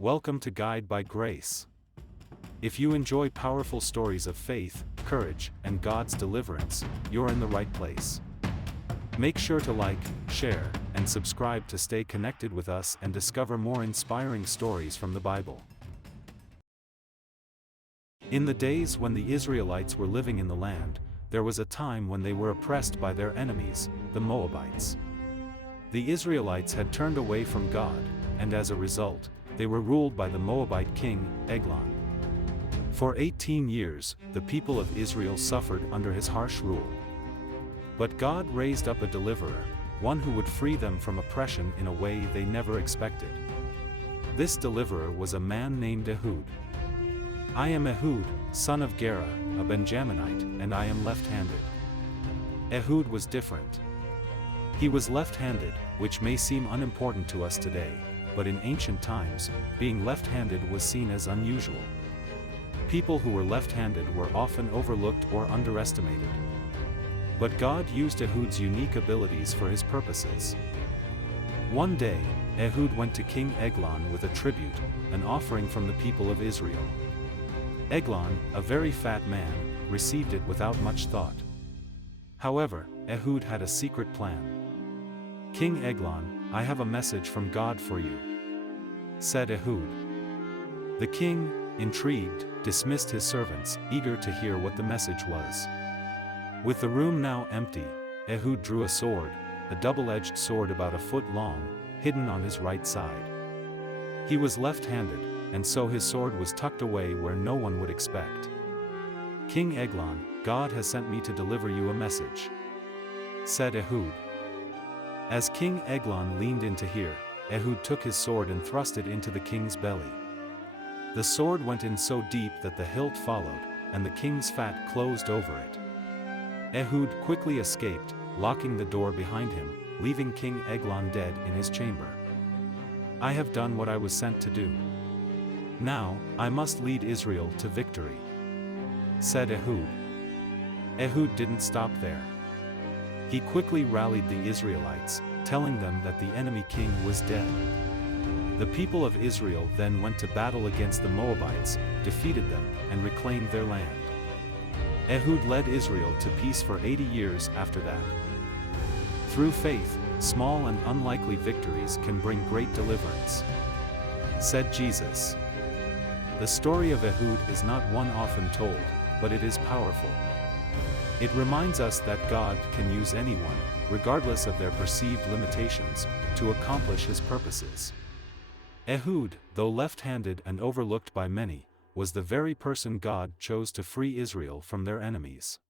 Welcome to Guide by Grace. If you enjoy powerful stories of faith, courage, and God's deliverance, you're in the right place. Make sure to like, share, and subscribe to stay connected with us and discover more inspiring stories from the Bible. In the days when the Israelites were living in the land, there was a time when they were oppressed by their enemies, the Moabites. The Israelites had turned away from God, and as a result, they were ruled by the Moabite king, Eglon. For 18 years, the people of Israel suffered under his harsh rule. But God raised up a deliverer, one who would free them from oppression in a way they never expected. This deliverer was a man named Ehud. "I am Ehud, son of Gera, a Benjaminite, and I am left-handed." Ehud was different. He was left-handed, which may seem unimportant to us today, but in ancient times, being left-handed was seen as unusual. People who were left-handed were often overlooked or underestimated. But God used Ehud's unique abilities for his purposes. One day, Ehud went to King Eglon with a tribute, an offering from the people of Israel. Eglon, a very fat man, received it without much thought. However, Ehud had a secret plan. "King Eglon, I have a message from God for you," said Ehud. The king, intrigued, dismissed his servants, eager to hear what the message was. With the room now empty, Ehud drew a sword, a double-edged sword about a foot long, hidden on his right side. He was left-handed, and so his sword was tucked away where no one would expect. "King Eglon, God has sent me to deliver you a message," said Ehud. As King Eglon leaned in to hear, Ehud took his sword and thrust it into the king's belly. The sword went in so deep that the hilt followed, and the king's fat closed over it. Ehud quickly escaped, locking the door behind him, leaving King Eglon dead in his chamber. "I have done what I was sent to do. Now, I must lead Israel to victory," said Ehud. Ehud didn't stop there. He quickly rallied the Israelites, telling them that the enemy king was dead. The people of Israel then went to battle against the Moabites, defeated them, and reclaimed their land. Ehud led Israel to peace for 80 years after that. Through faith, small and unlikely victories can bring great deliverance, said Jesus. The story of Ehud is not one often told, but it is powerful. It reminds us that God can use anyone, regardless of their perceived limitations, to accomplish his purposes. Ehud, though left-handed and overlooked by many, was the very person God chose to free Israel from their enemies.